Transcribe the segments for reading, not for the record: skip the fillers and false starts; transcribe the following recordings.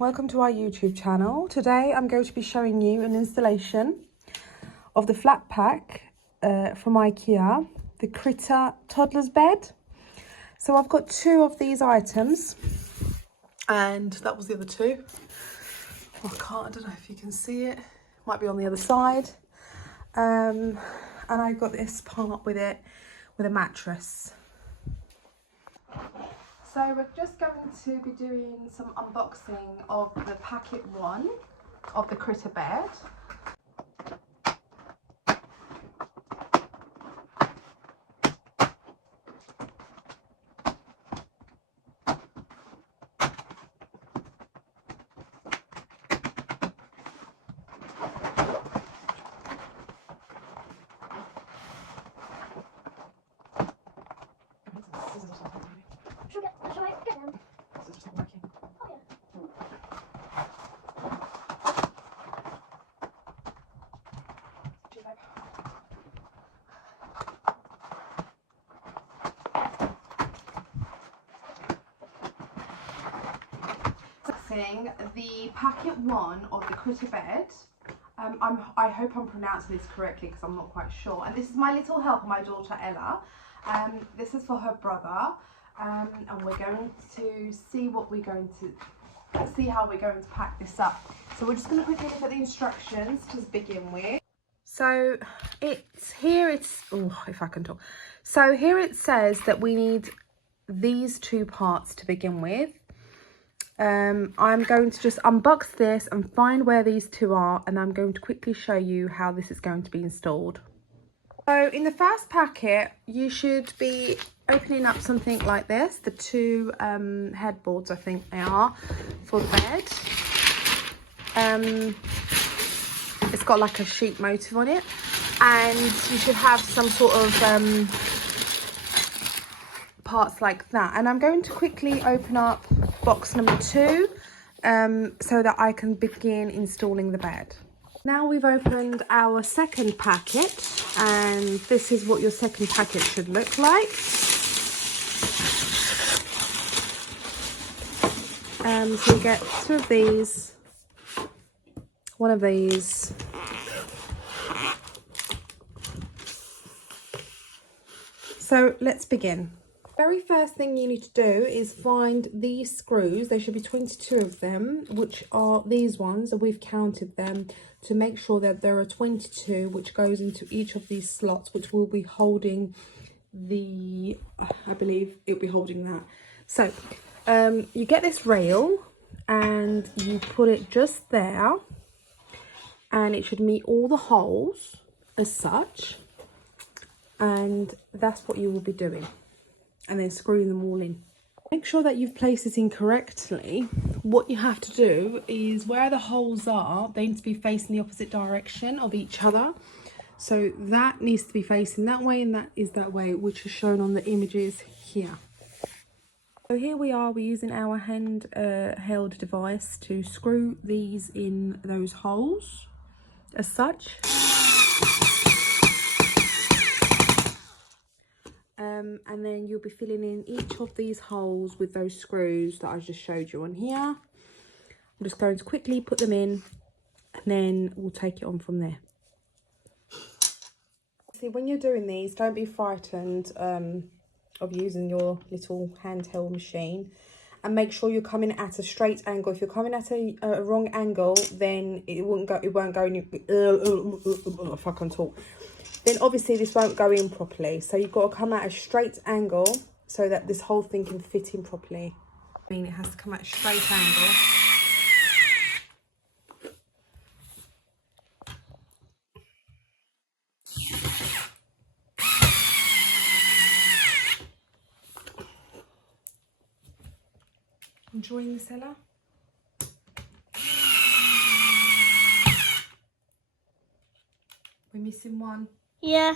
welcome to our YouTube channel. Today I'm going to be showing you an installation of the flat pack from IKEA, the Kritter toddler's bed. So I've got two of these items and that was the other two. I don't know if you can see it, might be on the other side. And I got this part with it with a mattress. So we're just going to be doing some unboxing of the packet one of the Kritter bed. The packet one of the Kritter bed. I hope I'm pronouncing this correctly because I'm not quite sure. And this is my little helper, my daughter Ella. This is for her brother, and we're going to see what we're going to how we're going to pack this up. So we're just going to quickly look at the instructions to begin with. So if I can talk. So here it says that we need these two parts to begin with. I'm going to just unbox this and find where these two are, and I'm going to quickly show you how this is going to be installed. So in the first packet, you should be opening up something like this, the two headboards, I think they are, for the bed. It's got like a sheep motif on it, and you should have some sort of parts like that. And I'm going to quickly open up box number 2 so that I can begin installing the bed. Now we've opened our second packet, and this is what your second packet should look like. So you get two of these, one of these, so let's begin. Very first thing you need to do is find these screws. There should be 22 of them, which are these ones, and we've counted them to make sure that there are 22, which goes into each of these slots, which will be holding the, I believe it'll be holding that. So you get this rail and you put it just there, and it should meet all the holes as such, and that's what you will be doing. And then screwing them all in. Make sure that you've placed it in correctly. What you have to do is where the holes are, they need to be facing the opposite direction of each other. So that needs to be facing that way, and that is that way, which is shown on the images here. So here we are, we're using our hand held device to screw these in those holes as such. And then you'll be filling in each of these holes with those screws that I just showed you on here. I'm just going to quickly put them in, and then we'll take it on from there. See, when you're doing these, don't be frightened of using your little handheld machine, and make sure you're coming at a straight angle. If you're coming at a wrong angle, then it won't go if I can talk. Then obviously this won't go in properly. So you've got to come at a straight angle so that this whole thing can fit in properly. I mean, it has to come at a straight angle. Enjoying this, Ella? We're missing one. Yeah.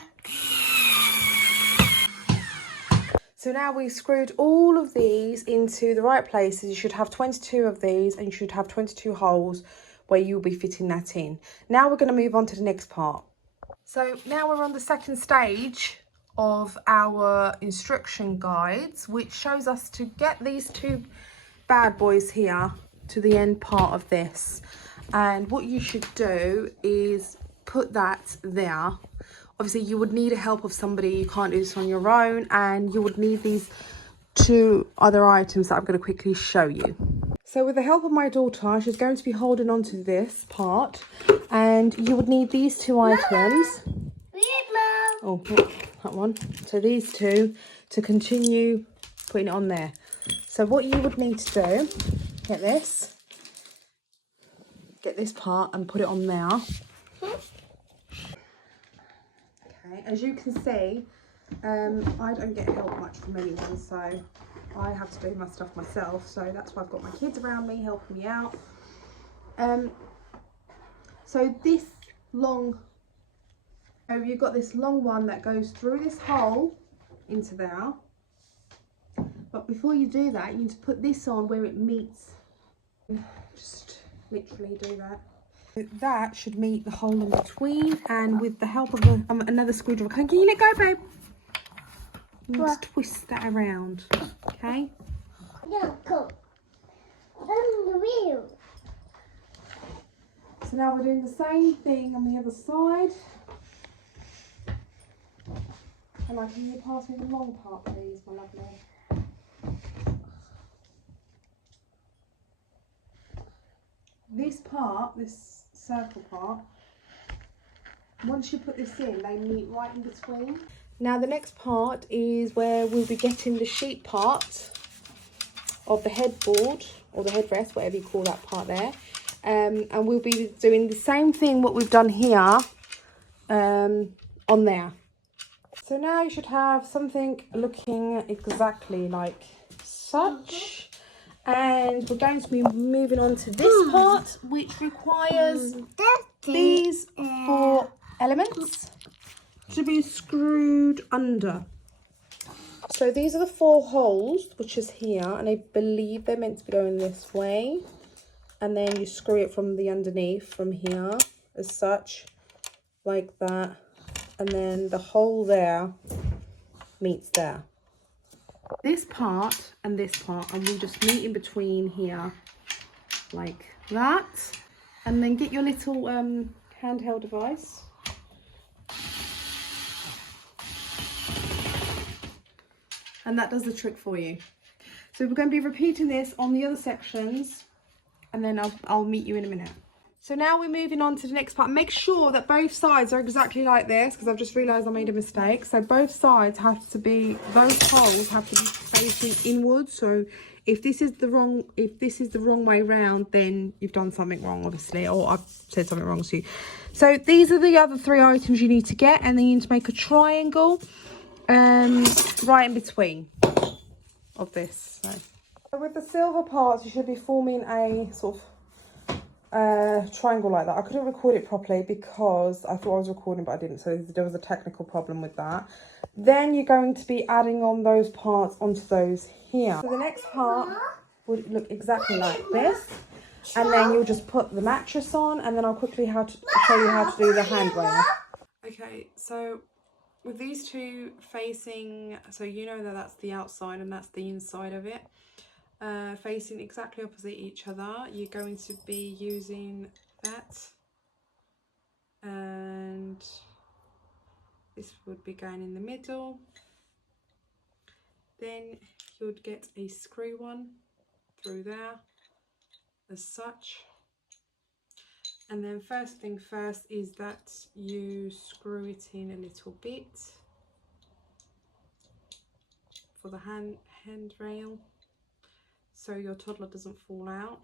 So now we've screwed all of these into the right places. You should have 22 of these, and you should have 22 holes where you'll be fitting that in. Now we're going to move on to the next part. So now we're on the second stage of our instruction guides, which shows us to get these two bad boys here to the end part of this. And what you should do is put that there. Obviously you would need a help of somebody, you can't do this on your own, and you would need these two other items that I'm going to quickly show you. So with the help of my daughter, she's going to be holding on to this part, and you would need these two items. Oh, that one. So these two to continue putting it on there. So what you would need to do, get this part and put it on there. Okay, as you can see, I don't get help much from anyone, so I have to do my stuff myself. So that's why I've got my kids around me helping me out. So this long, you've got this long one that goes through this hole into there. But before you do that, you need to put this on where it meets. Just literally do that. That should meet the hole in between, and with the help of another screwdriver. Can you let go, babe? You need to twist that around, okay? Yeah, cool. The wheel. So now we're doing the same thing on the other side. And can you pass me the long part, please, my lovely? This part, this circle part, once you put this in, they meet right in between. Now the next part is where we'll be getting the sheet part of the headboard or the headrest, whatever you call that part there. And we'll be doing the same thing what we've done here on there. So now you should have something looking exactly like such. And we're going to be moving on to this part, which requires these 4 elements to be screwed under. So these are the 4 holes, which is here, and I believe they're meant to be going this way. And then you screw it from the underneath, from here, as such, like that. And then the hole there meets there. This part and this part, and we'll just meet in between here, like that. And then get your little handheld device. And that does the trick for you. So we're going to be repeating this on the other sections, and then I'll meet you in a minute. So now we're moving on to the next part. Make sure that both sides are exactly like this, because I've just realised I made a mistake. So both sides have to be, those holes have to be facing inwards. So if this is the wrong way round, then you've done something wrong, obviously, or I've said something wrong to you. So these are the other 3 items you need to get, and then you need to make a triangle right in between of this. So with the silver parts, you should be forming a sort of triangle like that. I couldn't record it properly because I thought I was recording, but I didn't, so there was a technical problem with that. Then you're going to be adding on those parts onto those here. So the next part would look exactly like this, and then you'll just put the mattress on, and then I'll quickly show you how to do the handrail. Okay, so with these two facing, so you know that that's the outside and that's the inside of it. Facing exactly opposite each other, you're going to be using that, and this would be going in the middle. Then you would get a screw one through there as such, and then first thing first is that you screw it in a little bit for the handrail, so your toddler doesn't fall out.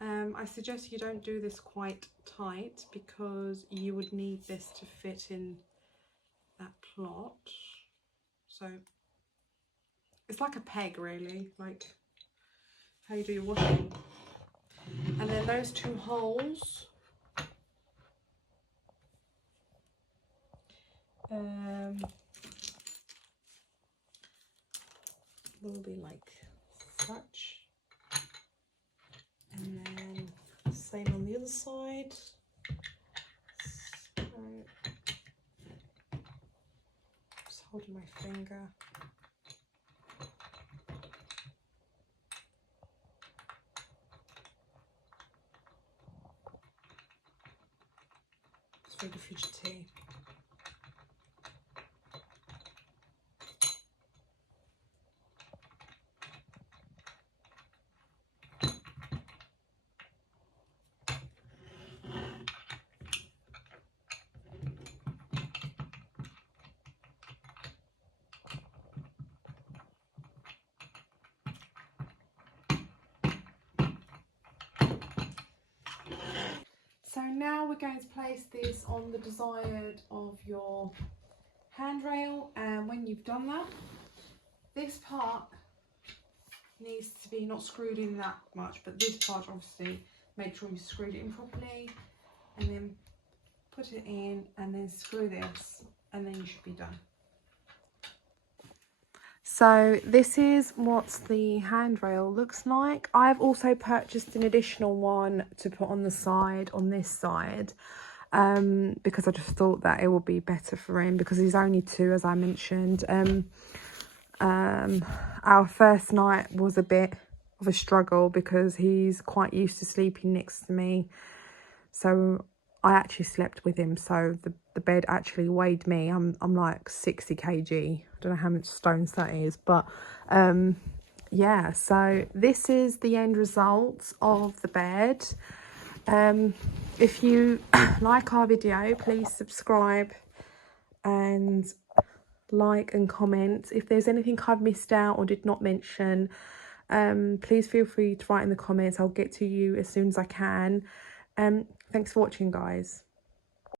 I suggest you don't do this quite tight, because you would need this to fit in that plot. So it's like a peg, really, like how you do your washing. And then those 2 holes will be like such, and then same on the other side. So just holding my finger. do the fidgety. So now we're going to place this on the desired of your handrail, and when you've done that, this part needs to be not screwed in that much, but this part obviously make sure you screwed it in properly, and then put it in and then screw this, and then you should be done. So this is what the handrail looks like. I've also purchased an additional one to put on the side, on this side, because I just thought that it would be better for him because he's only 2, as I mentioned. Our first night was a bit of a struggle because he's quite used to sleeping next to me. So I actually slept with him, so the bed actually weighed me. I'm like 60 kg. I don't know how much stones that is, but yeah, so this is the end result of the bed. If you like our video, please subscribe and like and comment. If there's anything I've missed out or did not mention, please feel free to write in the comments. I'll get to you as soon as I can. Thanks for watching, guys.